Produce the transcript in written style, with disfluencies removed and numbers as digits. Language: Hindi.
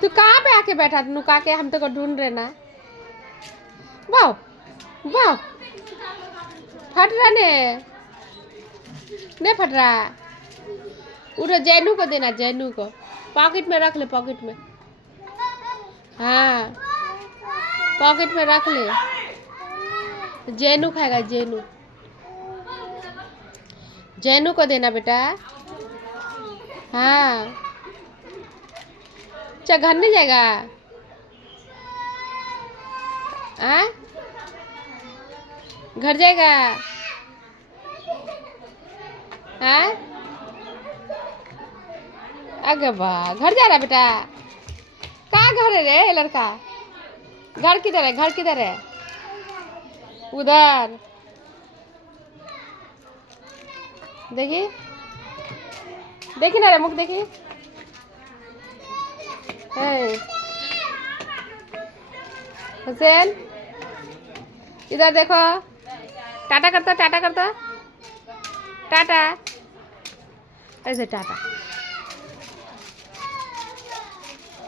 तू कहाँ पे आके बैठा नुका के, हम तो को ढूंढ रहे ना। वाह वाह, फट रहा ने फट रहा। उधर जैनू को देना, जैनू को पॉकेट में रख ले, पॉकेट में। हाँ पॉकेट में रख ले, जैनू खाएगा, जैनू। जैनू को देना बेटा। हाँ अच्छा, घर नहीं जाएगा। हाँ घर जाएगा। हाँ अगे वाह, घर जा रहा बेटा। कहाँ घर है रे लड़का? घर किधर है, घर किधर है? उधर देखिए, देखिए ना रे, मुख देखिए। हुसैन इधर देखो, टाटा करता, टाटा करता, टाटा, ऐसे टाटा।